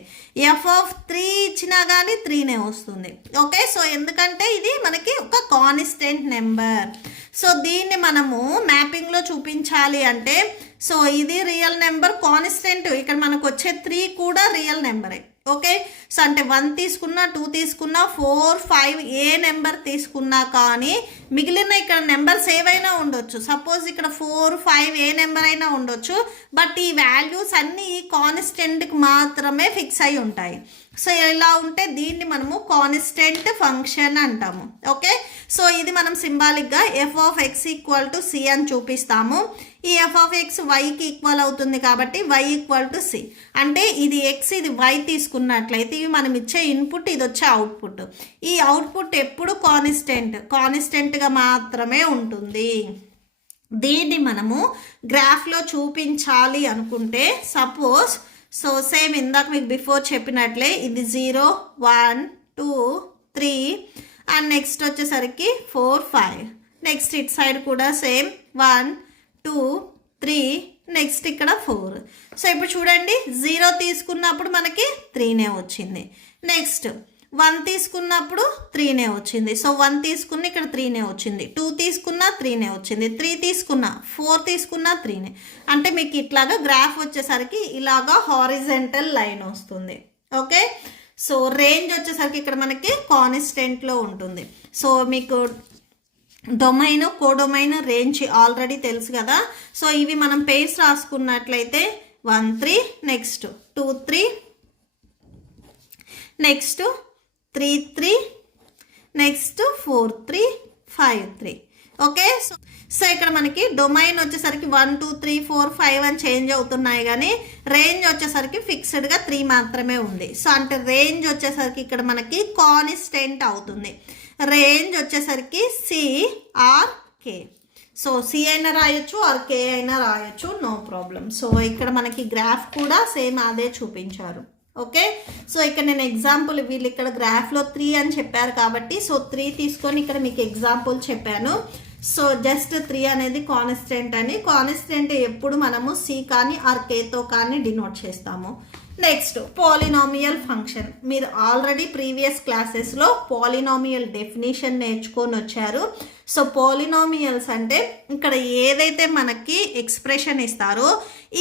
ఎఫ్ ఆఫ్ 3 ఇచ్చినా కానీ 3నే వస్తుంది. ఓకే, సో ఎందుకంటే ఇది మనకి ఒక కాన్స్టెంట్ నెంబర్. సో దీన్ని మనము మ్యాపింగ్లో చూపించాలి అంటే, సో ఇది రియల్ నెంబర్ కాన్స్టెంట్, ఇక్కడ మనకు వచ్చే 3 కూడా రియల్ నెంబరే. ఓకే, సో అంటే 1 తీసుకున్నా 2 తీసుకున్నా 4, 5 ఏ నెంబర్ తీసుకున్నా కానీ మిగిలిన ఇక్కడ నెంబర్స్ ఏవైనా ఉండొచ్చు. సపోజ్ ఇక్కడ 4, 5 ఏ నెంబర్ అయినా ఉండొచ్చు, బట్ ఈ వాల్యూస్ అన్నీ ఈ కాన్స్టెంట్కి మాత్రమే ఫిక్స్ అయి ఉంటాయి. సో ఇలా ఉంటే దీన్ని మనము కాన్స్టెంట్ ఫంక్షన్ అంటాము. ఓకే, సో ఇది మనం సింబాలిక్గా F of X equal to C అని చూపిస్తాము. ఈ ఎఫ్ ఆఫ్ ఎక్స్ వైకి ఈక్వల్ అవుతుంది కాబట్టి వై ఈక్వల్ టు సి. అంటే ఇది ఎక్స్ ఇది వై తీసుకున్నట్లయితే ఇవి మనం ఇచ్చే ఇన్పుట్, ఇది వచ్చే అవుట్పుట్. ఈ అవుట్పుట్ ఎప్పుడు కాన్స్టెంట్గా మాత్రమే ఉంటుంది. దీన్ని మనము గ్రాఫ్లో చూపించాలి అనుకుంటే సపోజ్, సో సేమ్ ఇందాక మీకు బిఫోర్ చెప్పినట్లే ఇది 0, 1, 2, 3 అండ్ నెక్స్ట్ వచ్చేసరికి 4, 5. నెక్స్ట్ ఇట్ సైడ్ కూడా సేమ్ 1, 2, 3 నెక్స్ట్ ఇక్కడ 4. సో ఇప్పుడు చూడండి 0 తీసుకున్నప్పుడు మనకి 3నే వచ్చింది. నెక్స్ట్ 1 తీసుకున్నప్పుడు 3నే వచ్చింది. సో 1 తీసుకున్న ఇక్కడ 3నే వచ్చింది. 2 తీసుకున్నా 3నే వచ్చింది. 3 తీసుకున్నా 4 తీసుకున్నా 3నే. అంటే మీకు ఇట్లాగా గ్రాఫ్ వచ్చేసరికి ఇలాగా హారిజెంటల్ లైన్ వస్తుంది. ఓకే, సో రేంజ్ వచ్చేసరికి ఇక్కడ మనకి కాన్స్టెంట్లో ఉంటుంది. సో మీకు డొమైన్ కోడొమైన్ రేంజ్ ఆల్రెడీ తెలుసు కదా. సో ఇవి మనం పేర్స్ రాసుకున్నట్లయితే 1, 3 next 2, 3 next 3, 3 next 4, 3 5, 3. Okay, so ఇక్కడ మనకి డొమైన్ వచ్చేసరికి 1, 2, 3, 4, 5 అని చేంజ్ అవుతున్నాయి కానీ రేంజ్ వచ్చేసరికి ఫిక్స్డ్గా 3 మాత్రమే ఉంది. సో అంటే రేంజ్ వచ్చేసరికి ఇక్కడ మనకి కాన్స్టెంట్ అవుతుంది. రేంజ్ వచ్చేసరికి సిఆర్కే. సో సి అయినా రాయొచ్చు ఆర్ కే అయినా రాయొచ్చు, నో ప్రాబ్లం. సో ఇక్కడ మనకి గ్రాఫ్ కూడా సేమ్ అదే చూపించారు. ఓకే, సో ఇక్కడ నేను ఎగ్జాంపుల్ వీళ్ళు ఇక్కడ గ్రాఫ్లో 3 అని చెప్పారు కాబట్టి సో 3 తీసుకొని ఇక్కడ మీకు ఎగ్జాంపుల్ చెప్పాను. సో జస్ట్ 3 అనేది కాన్స్టెంట్ అని. కాన్స్టెంట్ ఎప్పుడు మనము సి కానీ ఆర్ కేతో కానీ డినోట్ చేస్తాము. Next polynomial function. మీరు ఆల్రెడీ ప్రీవియస్ క్లాసెస్లో పాలినామియల్ డెఫినేషన్ నేర్చుకొని వచ్చారు. సో పాలినామియల్స్ అంటే ఇక్కడ ఏదైతే మనకి ఎక్స్ప్రెషన్ ఇస్తారో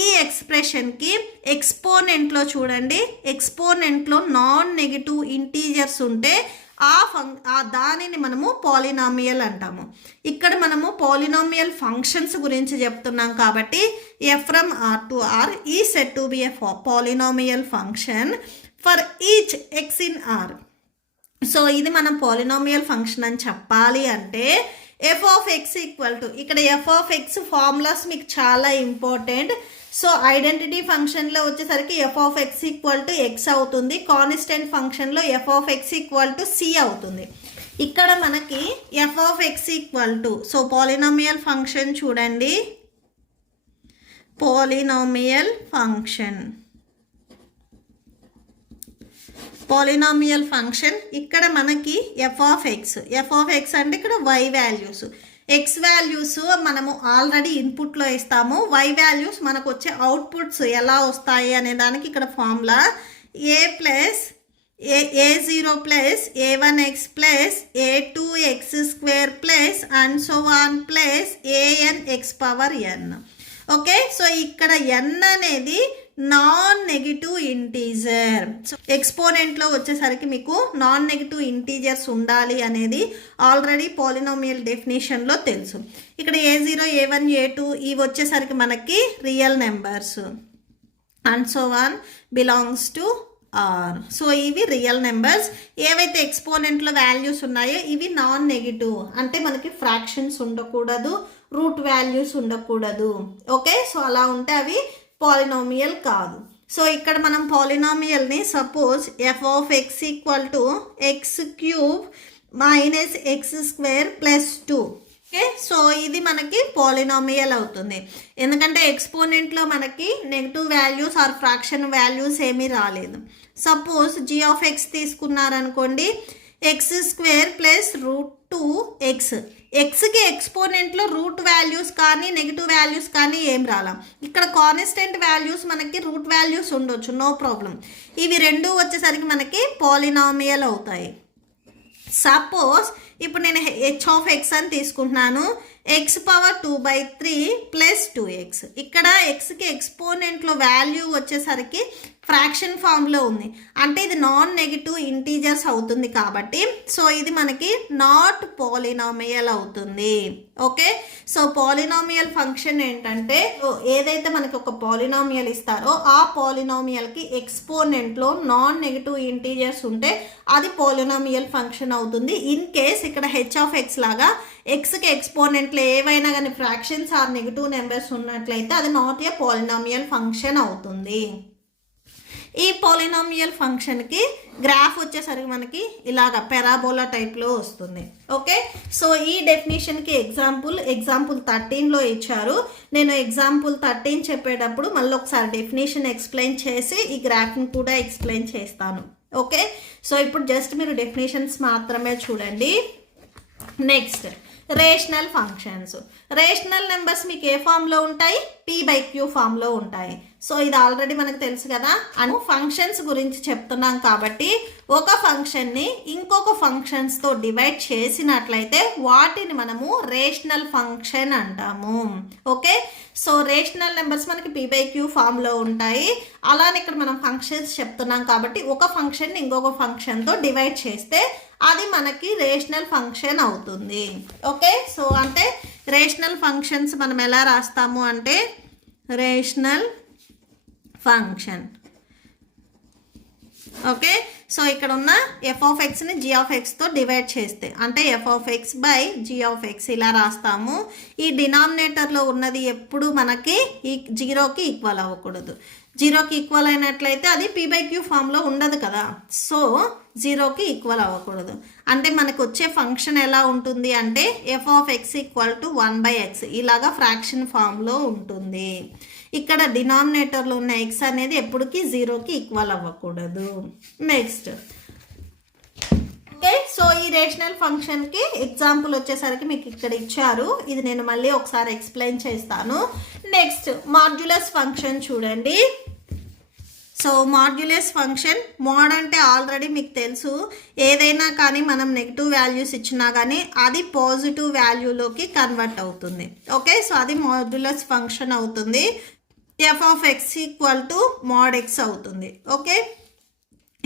ఈ ఎక్స్ప్రెషన్కి ఎక్స్పోనెంట్లో చూడండి, ఎక్స్పోనెంట్లో నాన్ నెగిటివ్ ఇంటీజర్స్ ఉంటే దానిని మనము పాలినామియల్ అంటాము. ఇక్కడ మనము పాలినామియల్ ఫంక్షన్స్ గురించి చెప్తున్నాం కాబట్టి F from R to R ఈ said to be a polynomial function for each X in R. So ఇది మనం పాలినామియల్ ఫంక్షన్ అని చెప్పాలి అంటే F of X equal to, ఇక్కడ ఎఫ్ ఆఫ్ ఎక్స్ ఫార్ములాస్ మీకు చాలా ఇంపార్టెంట్. సో ఐడెంటిటీ ఫంక్షన్లో వచ్చేసరికి F of X equal to X అవుతుంది. కాన్స్టెంట్ ఫంక్షన్లో F of X equal to C అవుతుంది. ఇక్కడ మనకి F of X equal to, so polynomial function చూడండి, పాలినామియల్ ఫంక్షన్ పాలినామియల్ ఫంక్షన్ ఇక్కడ మనకి ఎఫ్ ఆఫ్ ఎక్స్ అంటే ఇక్కడ వై వాల్యూస్, ఎక్స్ వాల్యూస్ మనము ఆల్రెడీ ఇన్పుట్లో ఇస్తాము, వై వాల్యూస్ మనకు వచ్చే అవుట్పుట్స్ ఎలా వస్తాయి అనే దానికి ఇక్కడ formula a0 plus a1x plus a2x square plus and so on plus anx power n. Okay, so ఇక్కడ n అనేది నాన్ నెగిటివ్ ఇంటీజర్. సో ఎక్స్పోనెంట్లో వచ్చేసరికి మీకు నాన్ నెగిటివ్ ఇంటీజర్స్ ఉండాలి అనేది ఆల్రెడీ పాలినామియల్ డెఫినేషన్లో తెలుసు. ఇక్కడ a0 a1 a2 ఇవి వచ్చేసరికి మనకి real numbers and so on belongs to R. So ఇవి రియల్ నెంబర్స్. ఏవైతే ఎక్స్పోనెంట్లో వాల్యూస్ ఉన్నాయో ఇవి నాన్ నెగిటివ్, అంటే మనకి ఫ్రాక్షన్స్ ఉండకూడదు, రూట్ వాల్యూస్ ఉండకూడదు. ఓకే, సో అలా ఉంటే అవి పాలినామియల్ కాదు. సో ఇక్కడ మనం పాలినామియల్ని suppose F of X equal to X cube minus X square plus 2. Okay, so ఇది మనకి పాలినామియల్ అవుతుంది, ఎందుకంటే ఎక్స్పోనెంట్లో మనకి negative values or fraction values ఏమీ రాలేదు. సపోజ్ జీ ఆఫ్ ఎక్స్ తీసుకున్నారనుకోండి, X square plus root 2x, ఎక్స్కి ఎక్స్పోనెంట్లో రూట్ వాల్యూస్ కానీ నెగిటివ్ వాల్యూస్ కానీ ఏం రాలా. ఇక్కడ కాన్స్టెంట్ వాల్యూస్ మనకి రూట్ వాల్యూస్ ఉండొచ్చు, నో ప్రాబ్లం. ఇవి రెండు వచ్చేసరికి మనకి పాలినామియల్ అవుతాయి. సపోజ్ ఇప్పుడు నేను హెచ్ ఆఫ్ ఎక్స్ అని తీసుకుంటున్నాను, ఎక్స్ పవర్ 2/3 ప్లస్ 2x. ఇక్కడ ఎక్స్కి ఎక్స్పోనెంట్లో వాల్యూ వచ్చేసరికి ఫ్రాక్షన్ ఫామ్లో ఉంది, అంటే ఇది నాన్ నెగిటివ్ ఇంటీజర్స్ అవుతుంది కాబట్టి సో ఇది మనకి నాట్ పాలినామియల్ అవుతుంది. ఓకే, సో పాలినామియల్ ఫంక్షన్ ఏంటంటే ఏదైతే మనకి ఒక పాలినామియల్ ఇస్తారో ఆ పాలినామియల్కి ఎక్స్పోనెంట్లో నాన్ నెగిటివ్ ఇంటీజర్స్ ఉంటే అది పాలినామియల్ ఫంక్షన్ అవుతుంది. ఇన్ కేస్ ఇక్కడ హెచ్ ఆఫ్ ఎక్స్ లాగా ఎక్స్కి ఎక్స్పోనెంట్లో ఏవైనా కానీ ఫ్రాక్షన్స్ ఆర్ నెగిటివ్ నెంబర్స్ ఉన్నట్లయితే అది నాట్ ఏ పాలినామియల్ ఫంక్షన్ అవుతుంది. ఈ పాలినామియల్ ఫంక్షన్కి గ్రాఫ్ వచ్చేసరికి మనకి ఇలాగ పెరాబోలా టైప్లో వస్తుంది. ఓకే, సో ఈ డెఫినేషన్కి ఎగ్జాంపుల్ 13లో ఇచ్చారు. నేను ఎగ్జాంపుల్ 13 చెప్పేటప్పుడు మళ్ళీ ఒకసారి డెఫినేషన్ ఎక్స్ప్లెయిన్ చేసి ఈ గ్రాఫ్ని కూడా ఎక్స్ప్లెయిన్ చేస్తాను. ఓకే, సో ఇప్పుడు జస్ట్ మీరు డెఫినేషన్స్ మాత్రమే చూడండి. Next rational functions. Rational numbers మీకు ఏ ఫామ్లో ఉంటాయి? p/q ఫామ్లో ఉంటాయి. సో ఇది ఆల్రెడీ మనకు తెలుసు కదా. అను ఫంక్షన్స్ గురించి చెప్తున్నాం కాబట్టి ఒక ఫంక్షన్ని ఇంకొక ఫంక్షన్స్తో డివైడ్ చేసినట్లయితే వాటిని మనము రేషనల్ ఫంక్షన్ అంటాము. ఓకే, సో రేషనల్ నెంబర్స్ మనకి p/q ఫామ్లో ఉంటాయి. అలానే ఇక్కడ మనం ఫంక్షన్స్ చెప్తున్నాం కాబట్టి ఒక ఫంక్షన్ని ఇంకొక ఫంక్షన్తో డివైడ్ చేస్తే అది మనకి రేషనల్ ఫంక్షన్ అవుతుంది. ఓకే, సో అంటే రేషనల్ ఫంక్షన్స్ మనం ఎలా రాస్తాము అంటే రేషనల్ ఫంక్షన్. ఓకే, సో ఇక్కడ ఉన్న ఎఫ్ ఆఫ్ ఎక్స్ని జీ ఆఫ్ ఎక్స్తో డివైడ్ చేస్తే అంటే F of X by G of X ఇలా రాస్తాము. ఈ డినామినేటర్లో ఉన్నది ఎప్పుడు మనకి ఈ జీరోకి ఈక్వల్ అవ్వకూడదు. జీరోకి ఈక్వల్ అయినట్లయితే అది p/q ఫామ్లో ఉండదు కదా, సో జీరోకి ఈక్వల్ అవ్వకూడదు. అంటే మనకు వచ్చే ఫంక్షన్ ఎలా ఉంటుంది అంటే F of X equal to 1/x ఇలాగా ఫ్రాక్షన్ ఫామ్లో ఉంటుంది. ఇక్కడ డినామినేటర్లో ఉన్న ఎక్స్ అనేది ఎప్పటికీ జీరోకి ఈక్వల్ అవ్వకూడదు. నెక్స్ట్ ఓకే, సో ఈ రేషనల్ ఫంక్షన్కి ఎగ్జాంపుల్ వచ్చేసరికి మీకు ఇక్కడ ఇచ్చారు, ఇది నేను మళ్ళీ ఒకసారి ఎక్స్ప్లెయిన్ చేస్తాను. నెక్స్ట్ మాడ్యులస్ ఫంక్షన్ చూడండి. సో మాడ్యులస్ ఫంక్షన్, మోడ్ అంటే ఆల్రెడీ మీకు తెలుసు, ఏదైనా కానీ మనం నెగిటివ్ వాల్యూస్ ఇచ్చినా కానీ అది పాజిటివ్ వాల్యూలోకి కన్వర్ట్ అవుతుంది. ఓకే, సో అది మాడ్యులస్ ఫంక్షన్ అవుతుంది. F of X equal to mod X అవుతుంది. ఓకే,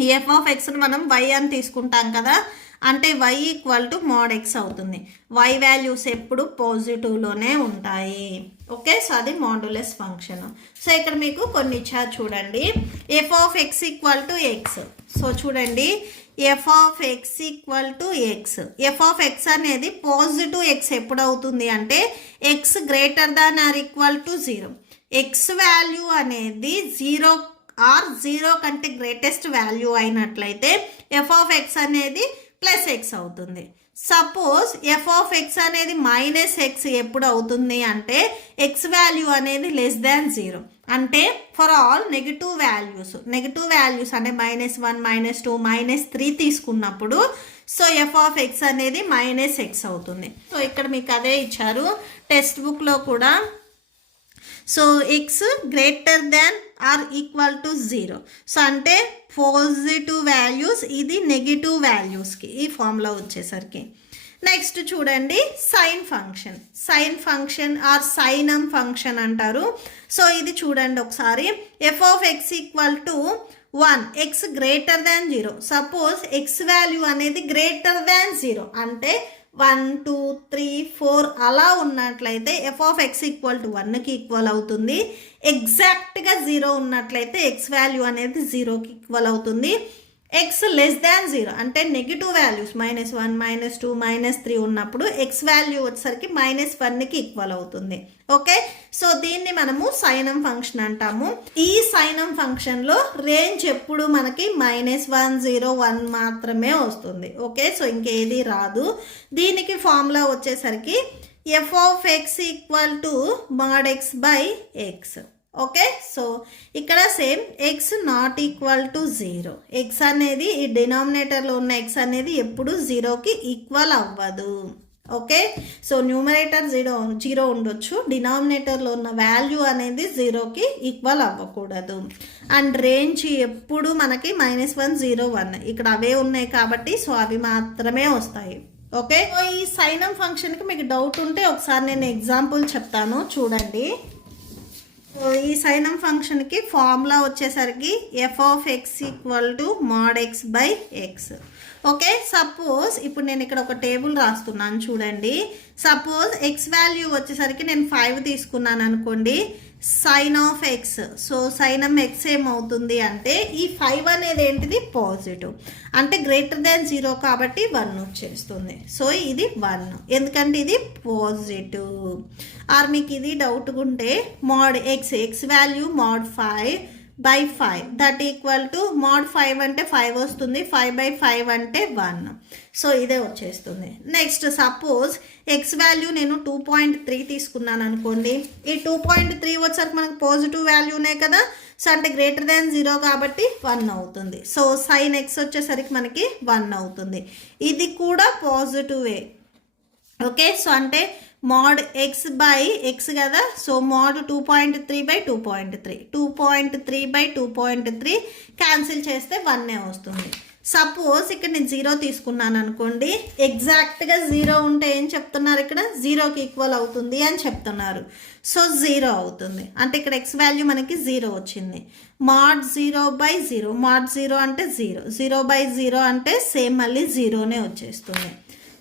ఈ ఎఫ్ ఆఫ్ ఎక్స్ని మనం వై అని తీసుకుంటాం కదా, అంటే Y equal to mod X అవుతుంది. వై వాల్యూస్ ఎప్పుడు పాజిటివ్లోనే ఉంటాయి. ఓకే, సో అది మాడ్యులస్ ఫంక్షన్. సో ఇక్కడ మీకు కొన్ని ఇచ్చారు చూడండి. F of X equal to X. So చూడండి, F of X equal to X. F of X అనేది పాజిటివ్ ఎక్స్ ఎప్పుడు అవుతుంది అంటే X greater than or equal to 0. X value అనేది 0 ఆర్ 0 కంటే గ్రేటెస్ట్ వాల్యూ అయినట్లయితే ఎఫ్ ఆఫ్ ఎక్స్ అనేది plus X అవుతుంది. సపోజ్ ఎఫ్ ఆఫ్ ఎక్స్ అనేది మైనస్ ఎక్స్ ఎప్పుడు అవుతుంది అంటే ఎక్స్ వాల్యూ అనేది లెస్ దాన్ 0, అంటే ఫర్ ఆల్ నెగిటివ్ వాల్యూస్ అంటే -1 -2 -3 తీసుకున్నప్పుడు సో ఎఫ్ ఆఫ్ ఎక్స్ అనేది మైనస్ ఎక్స్ అవుతుంది. సో ఇక్కడ మీకు అదే ఇచ్చారు టెక్స్ట్ బుక్లో కూడా. So X greater than or equal to 0, so అంటే పాజిటివ్ వాల్యూస్, ఇది నెగిటివ్ వాల్యూస్కి ఈ ఫార్ములా వచ్చేసరికి. నెక్స్ట్ చూడండి సైన్ ఫంక్షన్ ఆర్ సైనం ఫంక్షన్ అంటారు. సో ఇది చూడండి ఒకసారి, F of X equal to 1, X greater than 0. Suppose X value అనేది గ్రేటర్ దాన్ 0 అంటే 1 2 3 4 అలా ఉన్నట్లయితే F of X equal to 1కి ఈక్వల్ అవుతుంది. ఎగ్జాక్ట్గా 0 ఉన్నట్లయితే ఎక్స్ వాల్యూ అనేది 0కి ఈక్వల్ అవుతుంది. ఎక్స్ లెస్ దాన్ 0 అంటే నెగిటివ్ వాల్యూస్ -1 -2 -3 ఉన్నప్పుడు ఎక్స్ వాల్యూ వచ్చేసరికి -1కి ఈక్వల్ అవుతుంది. ఓకే, సో దీన్ని మనము సైనం ఫంక్షన్ అంటాము. ఈ సైనం ఫంక్షన్లో రేంజ్ ఎప్పుడు మనకి -1 0 1 మాత్రమే వస్తుంది. ఓకే, సో ఇంకేది రాదు. దీనికి ఫార్ములా వచ్చేసరికి F of X equal to mod x by X. Okay, so ఇక్కడ same X not equal to 0. X అనేది ఈ డినామినేటర్లో ఉన్న ఎక్స్ అనేది ఎప్పుడు 0కి ఈక్వల్ అవ్వదు. ఓకే, సో న్యూమరేటర్ 0 ఉండొచ్చు, డినామినేటర్లో ఉన్న వాల్యూ అనేది 0కి ఈక్వల్ అవ్వకూడదు. అండ్ రేంజ్ ఎప్పుడు మనకి -1 0 1 ఇక్కడ అవే ఉన్నాయి కాబట్టి సో అవి మాత్రమే వస్తాయి. ఓకే, ఈ సైనం ఫంక్షన్కి మీకు డౌట్ ఉంటే ఒకసారి నేను ఎగ్జాంపుల్ చెప్తాను చూడండి. ఈ సైనం ఫంక్షన్కి ఫార్ములా వచ్చేసరికి F of X equal to mod x by X. Okay, suppose ఇప్పుడు నేను ఇక్కడ ఒక టేబుల్ రాస్తున్నాను చూడండి. సపోజ్ ఎక్స్ వాల్యూ వచ్చేసరికి నేను 5 తీసుకున్నాను అనుకోండి, సైన్ ఆఫ్ ఎక్స్, సో సైనం ఎక్స్ ఏమవుతుంది అంటే ఈ 5 అనేది ఏంటిది పాజిటివ్, అంటే గ్రేటర్ దాన్ 0 కాబట్టి 1 వచ్చేస్తుంది. సో ఇది 1 ఎందుకంటే ఇది పాజిటివ్. ఆర్ మీకు ఇది డౌట్గా ఉంటే mod X value mod 5 by 5 that equal to mod 5 అంటే 5 వస్తుంది, 5/5 అంటే 1. సో ఇదే వచ్చేస్తుంది. నెక్స్ట్ సపోజ్ ఎక్స్ వాల్యూ నేను 2.3 తీసుకున్నాను అనుకోండి, ఈ 2.3 వచ్చేసరికి మనకు పాజిటివ్ వాల్యూనే కదా, సో అంటే గ్రేటర్ దాన్ 0 కాబట్టి 1 అవుతుంది. సో సైన్ ఎక్స్ వచ్చేసరికి మనకి 1 అవుతుంది, ఇది కూడా పాజిటివే. ఓకే, సో అంటే mod x బై ఎక్స్ కదా, so mod 2.3 by 2.3, 2.3 by 2.3 cancel చేస్తే 1 వస్తుంది. సపోజ్ ఇక్కడ నేను 0 తీసుకున్నాను అనుకోండి, ఎగ్జాక్ట్గా 0 ఉంటే ఏం చెప్తున్నారు, ఇక్కడ 0కి ఈక్వల్ అవుతుంది అని చెప్తున్నారు. సో 0 అవుతుంది, అంటే ఇక్కడ ఎక్స్ వాల్యూ మనకి 0 వచ్చింది. mod 0 బై 0, mod 0 అంటే 0, 0/0 అంటే సేమ్ మళ్ళీ 0నే వచ్చేస్తుంది.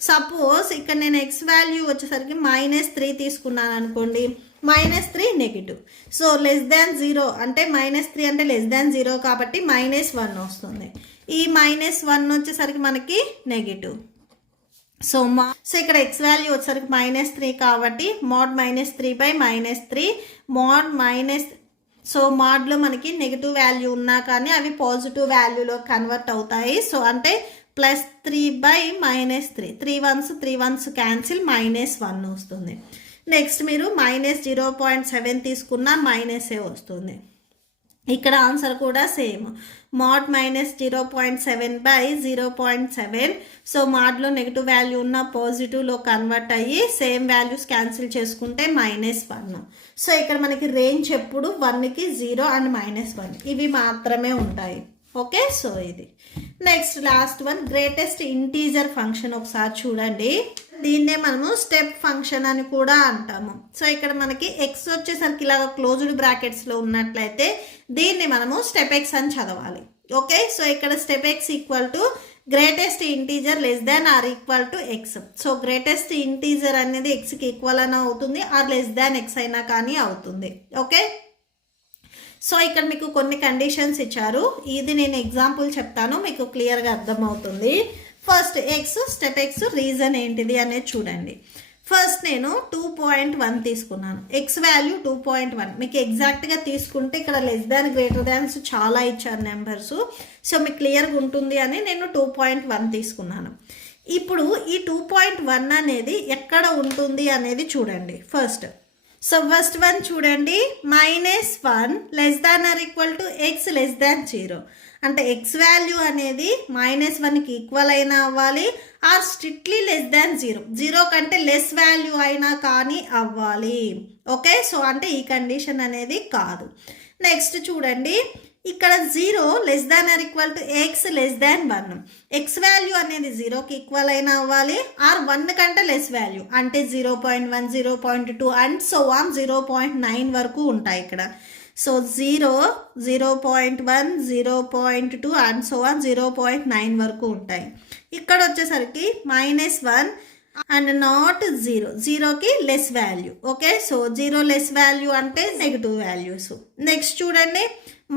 సపోజ్ ఇక్కడ నేను ఎక్స్ వాల్యూ వచ్చేసరికి -3 తీసుకున్నాను అనుకోండి, -3 నెగిటివ్, సో లెస్ దాన్ 0 అంటే -3 అంటే లెస్ దాన్ 0 కాబట్టి -1 వస్తుంది. ఈ -1 వచ్చేసరికి మనకి నెగిటివ్. సో ఇక్కడ ఎక్స్ వాల్యూ వచ్చేసరికి -3 కాబట్టి mod -3 బై -3 mod సో మోడ్లో మనకి నెగిటివ్ వాల్యూ ఉన్నా కానీ అవి పాజిటివ్ వాల్యూలో కన్వర్ట్ అవుతాయి. సో అంటే +3 బై -3, 3 1s క్యాన్సిల్ -1 వస్తుంది. నెక్స్ట్ మీరు -0.7 తీసుకున్న మైనసే వస్తుంది. ఇక్కడ ఆన్సర్ కూడా సేమ్, mod -0.7 బై 0.7. సో మోడ్లో నెగిటివ్ వాల్యూ ఉన్న పాజిటివ్లో కన్వర్ట్ అయ్యి సేమ్ వాల్యూస్ క్యాన్సిల్ చేసుకుంటే -1. సో ఇక్కడ మనకి రేంజ్ ఎప్పుడు 1కి 0 అండ్ -1 ఇవి మాత్రమే ఉంటాయి. ఓకే, సో ఇది next last one greatest integer function. ఒకసారి చూడండి, దీన్నే మనము స్టెప్ ఫంక్షన్ అని కూడా అంటాము. సో ఇక్కడ మనకి ఎక్స్ వచ్చేసరికి ఇలాగ క్లోజ్డ్ బ్రాకెట్స్లో ఉన్నట్లయితే దీన్ని మనము స్టెప్ ఎక్స్ అని చదవాలి. ఓకే, సో ఇక్కడ step X equal to greatest integer less than or equal to X. So greatest integer అనేది ఎక్స్కి ఈక్వల్ అయినా అవుతుంది, ఆర్ లెస్ దాన్ ఎక్స్ అయినా కానీ అవుతుంది. ఓకే, సో ఇక్కడ మీకు కొన్ని కండిషన్స్ ఇచ్చారు, ఇది నేను ఎగ్జాంపుల్ చెప్తాను మీకు క్లియర్గా అర్థమవుతుంది. First X step X reason ఏంటిది అనేది చూడండి. ఫస్ట్ నేను 2.1 తీసుకున్నాను, ఎక్స్ వాల్యూ 2.1. మీకు ఎగ్జాక్ట్గా తీసుకుంటే ఇక్కడ లెస్ దాన్ గ్రేటర్ దాన్స్ చాలా ఇచ్చారు నెంబర్స్, సో మీకు క్లియర్గా ఉంటుంది అని నేను 2.1 తీసుకున్నాను. ఇప్పుడు ఈ 2.1 అనేది ఎక్కడ ఉంటుంది అనేది చూడండి ఫస్ట్. సో ఫస్ట్ వన్ చూడండి, -1 less than or equal to x less than 0. అంటే x వాల్యూ అనేది -1కి ఈక్వల్ అయినా అవ్వాలి ఆర్ స్ట్రిక్ట్లీ లెస్ దాన్ 0. 0 కంటే లెస్ వాల్యూ అయినా కానీ అవ్వాలి. ఓకే, సో అంటే ఈ కండిషన్ అనేది కాదు. నెక్స్ట్ చూడండి, ఇక్కడ 0 less than or equal to x less than 1. x value అనేది 0కి ఈక్వల్ అయినా అవ్వాలి ఆర్ 1 కంటే లెస్ వాల్యూ అంటే 0.1, 0.2 అండ్ సో ఆన్ 0.9 వరకు ఉంటాయి ఇక్కడ. సో 0, 0.1, 0.2 అండ్ సో ఆన్ 0.9 వరకు ఉంటాయి. ఇక్కడ వచ్చేసరికి -1 అండ్ నాట్ 0, 0కి less value. Okay, so 0 less value అంటే నెగిటివ్ వాల్యూస్. నెక్స్ట్ చూడండి,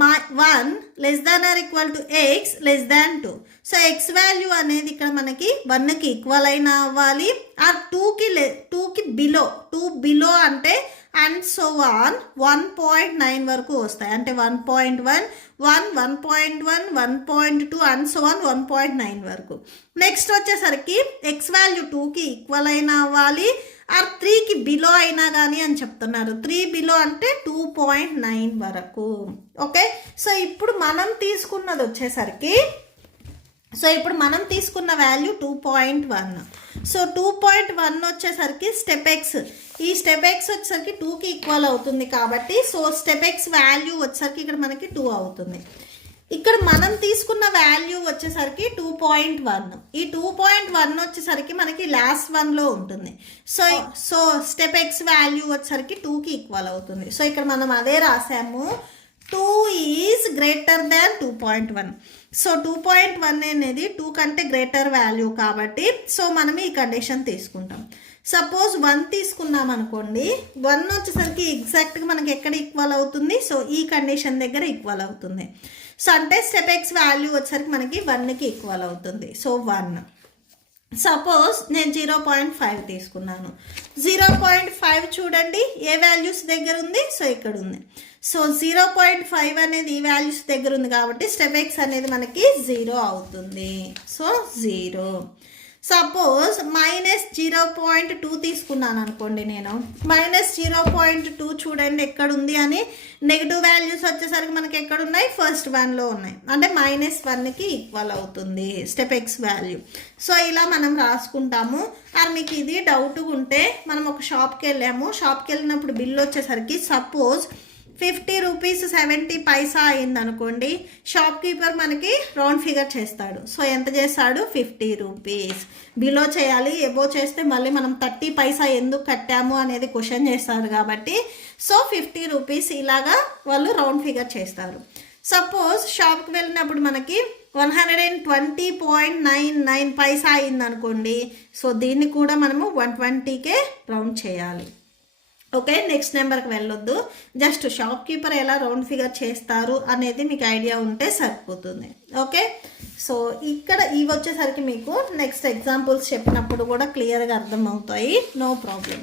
1 less than or equal to x less than 2. So x value అనేది ఇక్కడ మనకి 1కి ఈక్వల్ అయినా అవ్వాలి ఆర్ 2కి బిలో, 2 బిలో అంటే అండ్ సో ఆన్ 1.9 వరకు వస్తాయి. అంటే 1.1, 1.1, 1.2 అండ్ సో ఆన్ 1.9 వరకు. నెక్స్ట్ వచ్చేసరికి x వాల్యూ 2కి ఈక్వల్ అయినా అవ్వాలి ఆర్ 3కి బిలో అయినా కానీ అని చెప్తున్నారు. 3 బిలో అంటే 2.9 వరకు. ఓకే, సో ఇప్పుడు మనం తీసుకున్నది వచ్చేసరికి, ఇప్పుడు మనం తీసుకున్న వాల్యూ 2.1. సో 2.1 వచ్చేసరికి స్టెప్ ఎక్స్, ఈ స్టెప్ ఎక్స్ వచ్చేసరికి 2కి ఈక్వల్ అవుతుంది కాబట్టి సో స్టెప్ ఎక్స్ వాల్యూ వచ్చేసరికి ఇక్కడ మనకి 2 అవుతుంది. ఇక్కడ మనం తీసుకున్న వాల్యూ వచ్చేసరికి 2.1. ఈ 2.1 వచ్చేసరికి మనకి లాస్ట్ వన్లో ఉంటుంది. సో స్టెప్ ఎక్స్ వాల్యూ వచ్చేసరికి 2కి ఈక్వల్ అవుతుంది. సో ఇక్కడ మనం అదే రాసాము, 2 ఈజ్ గ్రేటర్ దాన్ 2.1. సో 2.1 అనేది 2 కంటే గ్రేటర్ వాల్యూ కాబట్టి సో మనం ఈ కండిషన్ తీసుకుంటాం. సపోజ్ 1 తీసుకున్నాం అనుకోండి, 1 వచ్చేసరికి ఎగ్జాక్ట్గా మనకి ఎక్కడ ఈక్వల్ అవుతుంది, సో ఈ కండిషన్ దగ్గర ఈక్వల్ అవుతుంది. సో అంటే స్టెప్ ఎక్స్ వాల్యూ వచ్చేసరికి మనకి 1కి ఈక్వల్ అవుతుంది. సో 1. సపోజ్ నేను 0.5 తీసుకున్నాను. 0.5 చూడండి ఏ వాల్యూస్ దగ్గర ఉంది, సో ఇక్కడ ఉంది. సో 0.5 అనేది ఈ వాల్యూస్ దగ్గర ఉంది కాబట్టి స్టెప్ ఎక్స్ అనేది మనకి 0 అవుతుంది. సో 0. సపోజ్ -0.2 తీసుకున్నాను అనుకోండి, నేను -0.2 చూడండి ఎక్కడ ఉంది అని. నెగిటివ్ వాల్యూస్ వచ్చేసరికి మనకి ఎక్కడ ఉన్నాయి, ఫస్ట్ వన్లో ఉన్నాయి. అంటే -1కి ఈక్వల్ అవుతుంది స్టెప్ ఎక్స్ వాల్యూ. సో ఇలా మనం రాసుకుంటాము. అది మీకు ఇది డౌట్గా ఉంటే మనం ఒక షాప్కి వెళ్ళాము, షాప్కి వెళ్ళినప్పుడు బిల్ వచ్చేసరికి సపోజ్ 50 రూపీస్ 70 పైసా అయింది అనుకోండి, షాప్ కీపర్ మనకి రౌండ్ ఫిగర్ చేస్తాడు. సో ఎంత చేస్తాడు, 50 రూపీస్. బిలో చేయాలి, ఎబో చేస్తే మళ్ళీ మనం 30 పైసా ఎందుకు కట్టాము అనేది క్వశ్చన్ చేస్తారు కాబట్టి సో 50 రూపీస్ ఇలాగా వాళ్ళు రౌండ్ ఫిగర్ చేస్తారు. సపోజ్ షాప్కి వెళ్ళినప్పుడు మనకి 120.99 పైసా అయింది అనుకోండి, సో దీన్ని కూడా మనము 120కే రౌండ్ చేయాలి. ఓకే, నెక్స్ట్ నెంబర్కి వెళ్ళొద్దు, జస్ట్ షాప్ కీపర్ ఎలా రౌండ్ ఫిగర్ చేస్తారు అనేది మీకు ఐడియా ఉంటే సరిపోతుంది. ఓకే, సో ఇక్కడ ఇవి వచ్చేసరికి మీకు నెక్స్ట్ ఎగ్జాంపుల్స్ చెప్పినప్పుడు కూడా క్లియర్గా అర్థమవుతాయి, no problem.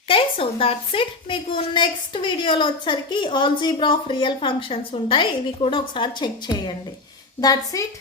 Okay, so that's it. మీకు నెక్స్ట్ వీడియోలో వచ్చేసరికి ఆల్జీబ్రా ఆఫ్ రియల్ ఫంక్షన్స్ ఉంటాయి, ఇవి కూడా ఒకసారి చెక్ చేయండి. That's it.